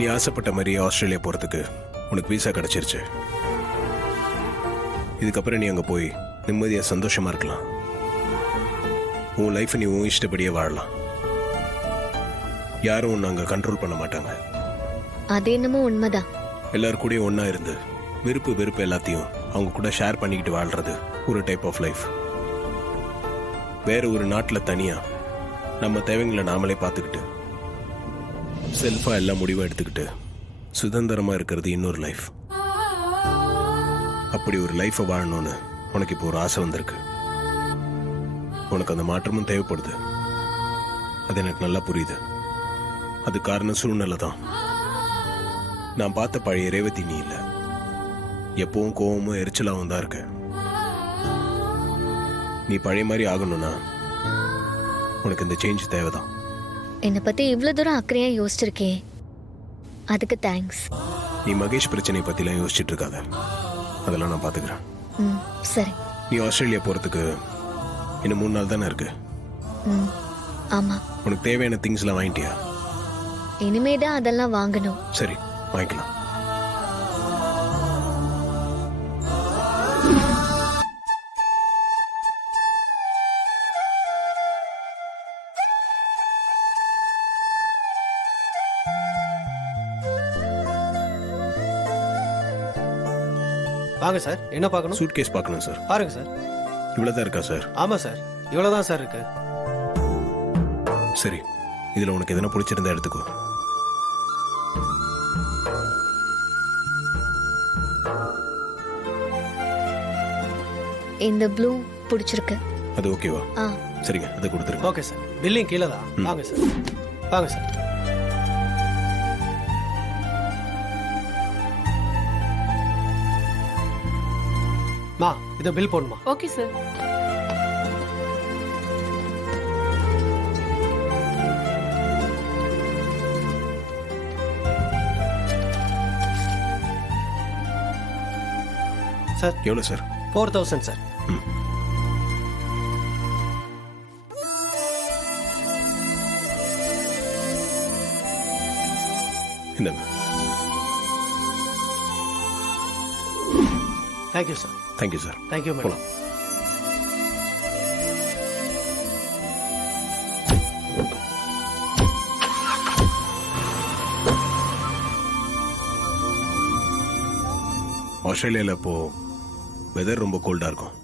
நீ ஆசைப்பட்ட மாதிரியே ஆஸ்திரேலியா போகிறதுக்கு உனக்கு வீசா கிடச்சிருச்சு. இதுக்கப்புறம் நீ அங்கே போய் நிம்மதியாக சந்தோஷமாக இருக்கலாம். உன் லைஃப்பை நீ உன் இஷ்டப்படியே வாழலாம். யாரும் உன்னை அங்கே கண்ட்ரோல் பண்ண மாட்டாங்க. அது என்னமோ உண்மைதான். எல்லாரும் கூடயும் ஒன்றா இருந்து விருப்பு வெறுப்பு எல்லாத்தையும் அவங்க கூட ஷேர் பண்ணிக்கிட்டு வாழ்றது ஒரு டைப் ஆஃப் லைஃப். வேற ஒரு நாட்டில் தனியாக நம்ம தேவைங்களை நாமளே பார்த்துக்கிட்டு செல்ஃபாக எல்லா முடிவும் எடுத்துக்கிட்டு சுதந்திரமாக இருக்கிறது இன்னொரு லைஃப். அப்படி ஒரு லைஃப்பை வாழணும்னு உனக்கு இப்போ ஒரு ஆசை வந்திருக்கு. உனக்கு அந்த மாற்றமும் தேவைப்படுது. அது எனக்கு நல்லா புரியுது. அது காரணம் சூழ்நிலை தான். நான் பார்த்த பழைய ரேவதி நீ இல்லை. எப்பவும் கோவமும் எரிச்சலாகவும் தான் இருக்க. நீ பழைய மாதிரி ஆகணும்னா உனக்கு இந்த சேஞ்ச் தேவைதான். என்னை பத்தி இவ்வளவு தூரம் அக்கறையா யோசிச்சிருக்கே, அதுக்கு தேங்க்ஸ். நீ மகேஷ் பிரச்சனையை பற்றிலாம் யோசிச்சுட்டு இருக்காத. அதெல்லாம் நான் பார்த்துக்கிறேன். சரி. நீ ஆஸ்திரேலியா போகிறதுக்கு இன்னும் 3 நாள் தானே இருக்கு. ஆமா. உனக்கு தேவையான திங்ஸ்லாம் வாங்கிட்டியா? இனிமேதான் அதெல்லாம் வாங்கணும். சரி, வாங்கிக்கலாம். வாங்க சார், என்ன பார்க்கணும்? சூட் கேஸ் பார்க்கணும் சார். பாருங்க சார். இவ்வளோதான் இருக்கா சார்? ஆமாம் சார், இவ்வளோதான் சார் இருக்கு. சரி, இதில் உனக்கு எதனா பிடிச்சிருந்தா எடுத்துக்கோ. இந்த ப்ளூ பிடிச்சிருக்கு. அது ஓகேவா? சரிங்க, அதை கொடுத்துருங்க. ஓகே சார், பில்லிங் கீழே தான். வாங்க சார், வாங்க சார். மா, இதை பில் போடணுமா? Okay sir. சார் எவ்வளோ சார்? 4000 சார். இந்தாங்க. Thank you sir. Thank you sir. Thank you madam. போலாம். ஆஸ்திரேலியாவில் இப்போ வெதர் ரொம்ப கோல்டாக இருக்கும்.